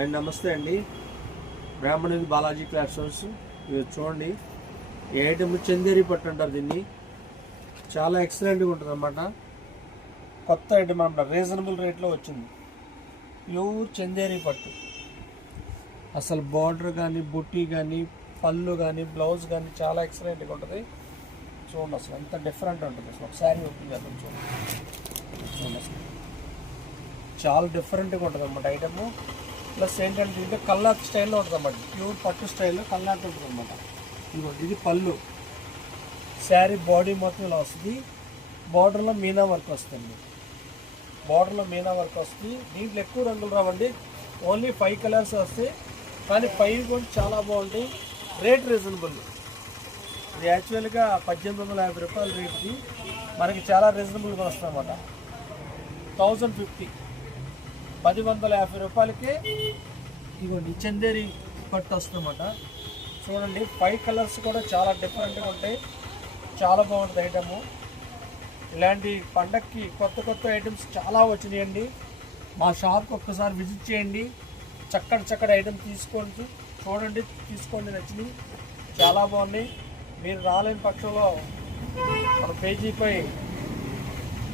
నమస్తే అండి. బ్రాహ్మణి Balaji class house. ఇది చూడండి, ఈ ఐటమ్ చందేరి పట్టు అంటారు దీన్ని. చాలా ఎక్సలెంట్గా ఉంటుంది అన్నమాట. కొత్త ఐటమ్ అన్నమాట, రీజనబుల్ రేట్లో వచ్చింది. ప్యూర్ చందేరి పట్టు. అసలు బార్డర్ కానీ, బుట్టి కానీ, పళ్ళు కానీ, బ్లౌజ్ కానీ చాలా ఎక్సలెంట్గా ఉంటుంది. చూడండి అసలు ఎంత డిఫరెంట్ ఉంటుంది. అసలు ఒక శారీ ఓపెన్ చేద్దాం. చూడండి అసలు చాలా డిఫరెంట్గా ఉంటుంది అన్నమాట ఐటమ్. ప్లస్ ఏంటంటే ఇంకా కల్లాత్ స్టైల్లో ఉంటుంది అన్నమాట. ప్యూర్ పట్టు స్టైల్లో కల్లాత్ ఉంటుంది అన్నమాట. ఇది పళ్ళు. శారీ బాడీ మొత్తం ఇలా వస్తుంది. బార్డర్లో మీనా వర్క్ వస్తుంది. బార్డర్లో మీనా వర్క్ వస్తుంది. దీంట్లో ఎక్కువ రంగులు రావండి, ఓన్లీ 5 కలర్స్ వస్తాయి. కానీ 5 కూడా చాలా బాగుంటాయి. Rate reasonable. ఇది యాక్చువల్గా 1850 రూపాయలు రేట్ది, మనకి చాలా రీజనబుల్గా వస్తుంది అన్నమాట. 1050, 1150 రూపాయలకే ఇదిగోండి చందేరి పట్టు వస్తుందన్నమాట. చూడండి 5 కలర్స్ కూడా చాలా డిఫరెంట్గా ఉంటాయి. చాలా బాగుంటుంది ఐటము. ఇలాంటి పండక్కి కొత్త కొత్త ఐటమ్స్ చాలా వచ్చినాయండి. మా షాప్కి ఒక్కసారి విజిట్ చేయండి. చక్కటి ఐటమ్ తీసుకోండి, చూడండి, తీసుకోండి. నచ్చినాయి, చాలా బాగున్నాయి. మీరు రాలేని పక్షంలో మన పేజీపై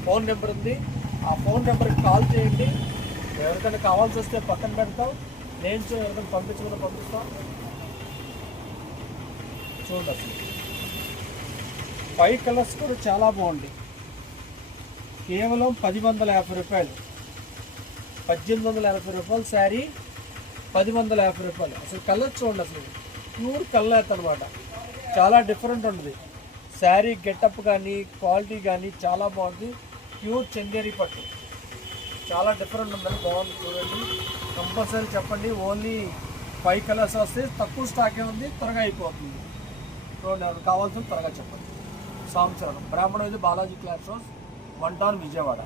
ఫోన్ నెంబర్ ఉంది, ఆ ఫోన్ నెంబర్కి కాల్ చేయండి. ఎవరికైనా కావాల్సి వస్తే పక్కన పెడతాం. నేను ఎవరికైనా పంపిస్తాం. చూడండి అసలు 5 కలర్స్ కూడా చాలా బాగుంది. కేవలం 1150 రూపాయలు. 1880 రూపాయలు శారీ, 1150 రూపాయలు. అసలు కలర్ చూడండి, అసలు ప్యూర్ కలర్ అనమాట. చాలా డిఫరెంట్ ఉంటుంది. శారీ గెటప్ కానీ, క్వాలిటీ కానీ చాలా బాగుంది. ప్యూర్ చందేరి పట్టు చాలా డిఫరెంట్ ఉందని బాగుంది. చూడండి, కంపల్సరీ చెప్పండి. ఓన్లీ 5 కలర్స్ వస్తే తక్కువ స్టాకే ఉంది, త్వరగా అయిపోతుంది. చూడండి, ఎవరు కావాల్సింది త్వరగా చెప్పండి. సంవత్సరం బ్రాహ్మణ Balaji class house, 1 town, Vijayawada.